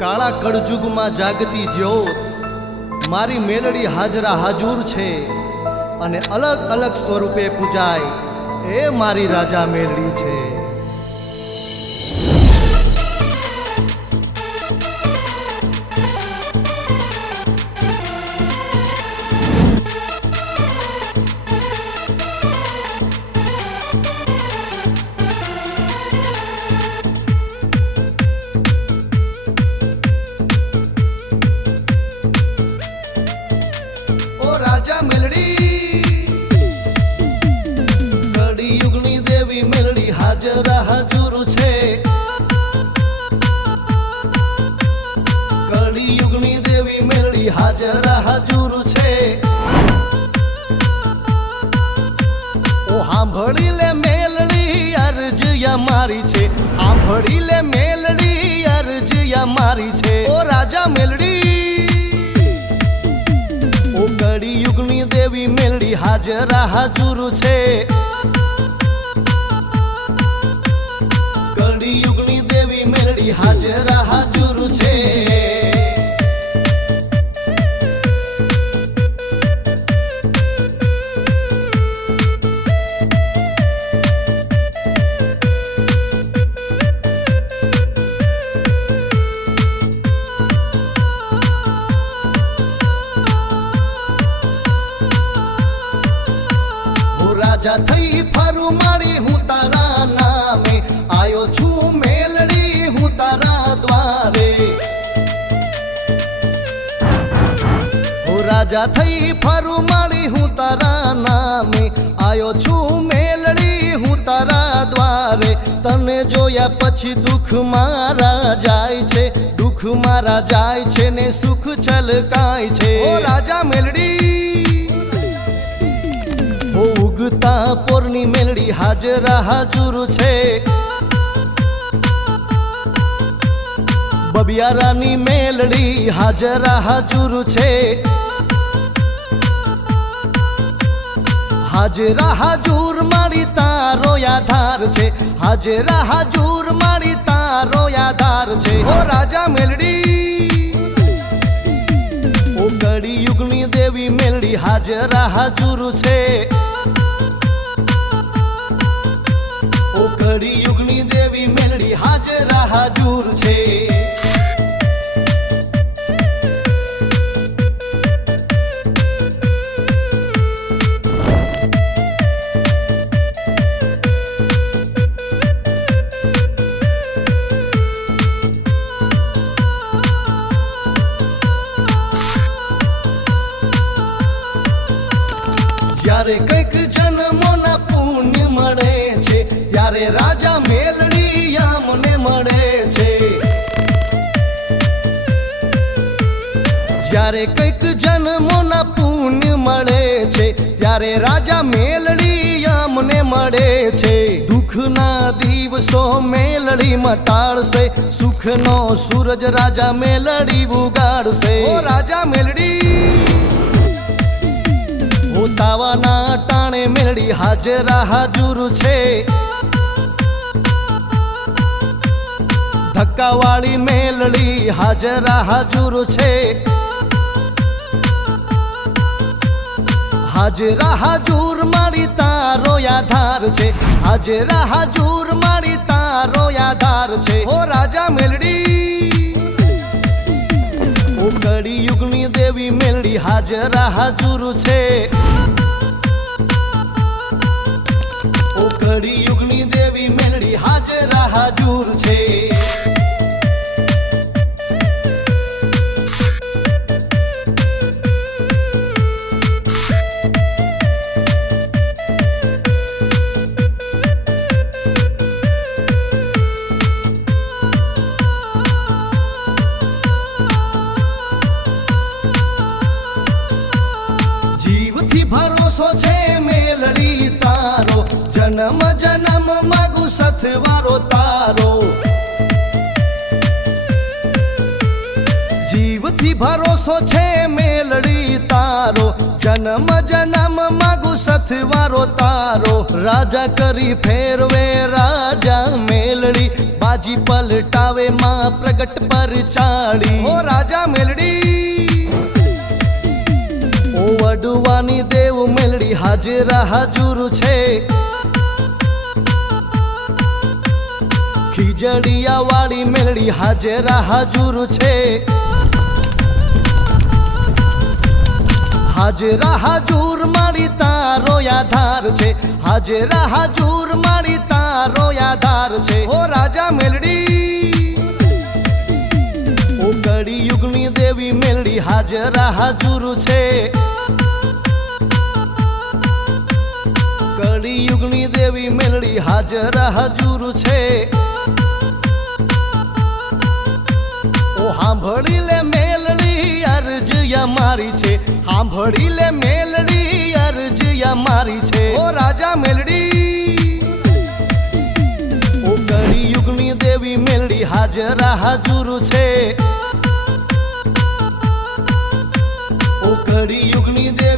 કાળા કળજુગમાં જાગતી જ્યોત મારી મેલડી હાજરા હાજુર છે અને અલગ અલગ સ્વરૂપે પૂજાય એ મારી રાજા મેલડી છે। राजा मेलड़ी कड़ी युगनी देवी मेलड़ी हाजरा हाजुर छे। कड़ी युगनी देवी मेलड़ी हाजरा हाजुर छे। ओ सांभળી ले मेलड़ी अर्ज या मारी छे। सांभળી ले मेलड़ी अर्ज या मारी छे। ओ राजा मेलड़ी कड़ी युगनी देवी मेलड़ी हाजरा हाजुर छे। कड़ी युगनी देवी मेलड़ी हाजरा हाजुर छे। राजा थई फरू माड़ी हूँ तारा नामे आयो छू मेलड़ी हूँ तारा द्वारे। ओ राजा थई फरू माड़ी हूँ तारा नामे आयो छू मेलड़ी हूँ तारा द्वारे। तने जोया पछी दुख मारा जाय छे। दुख मारा जाय छे ने सुख छलकाय छे। ओ राजा मेलड़ी उगता पोरनी मेलड़ी हाजरा हाजुर छे। बबियारानी मेलड़ी हाजरा हाजुर छे। हाजरा हाजुर मारी तारो आधार छे। हाजरा हाजुर मारी तारो आधार छे। ओ राजा मेलड़ी ओ कड़ी युगनी देवी मेलड़ी हाजरा हाजुर छे। कड़ी युगनी देवी मेलड़ी हाजरा हाजुर छे। જ્યારે કંઈક જન્મોના પુણ્ય મળે છે ત્યારે રાજા મેલડી અમને મળે છે। જ્યારે કંઈક જન્મોના પુણ્ય મળે છે ત્યારે રાજા મેલડી અમને મળે છે। દુઃખના દિવસો મેલડી મટાડશે। સુખનો સૂરજ રાજા મેલડી ઉગાડશે। ઓ રાજા મેલડી તાવાના ટાણે મેલડી હાજરા હાજુર છે। ધક્કાવાળી મેલડી હાજરા હાજુર છે। હાજરા હાજુર મારી તારો આધાર છે। હાજરા હાજુર મારી તારો આધાર છે। ઓ રાજા મેલડી ઓ કડી યુગની દેવી મેલડી હાજરા હાજુર છે। कड़ी युगनी देवी मेलड़ी हाजरा हाजुर छे। जीव थी भरोसो छे मेलड़ी तारो। जन्म जन्म मागू सथवारो तारो। जीव थी ભરોસો છે મેલડી તારો, જન્મ જન્મ માગું સથવારો તારો. રાજા કરી ફેરવે રાજા મેલડી, બાજી પલટાવે માં પ્રગટ પર ચાડી. ઓ રાજા મેલડી, ઓ વડવાની દેવ મેલડી હાજરા હાજુર છે. ખીજડીયા વાળી મેલડી હાજરા હાજુર છે. હાજરા હાજુર મારી તારો આધાર છે, હાજરા હાજુર મારી તારો આધાર છે. ઓ રાજા મેલડી, ઓ કળી યુગની દેવી મેલડી હાજરા હાજુર છે. કળી યુગની દેવી મેલડી હાજરા હાજુર છે. ઓ સાંભળી લે મેલડી અરજ અમારી છે, સાંભળી લે મેલડી અરજ અમારી છે. ઓ રાજા મેલડી, ઓ કળી યુગની દેવી મેલડી હાજરા હાજુર છે. ઓ કળી યુગની દેવી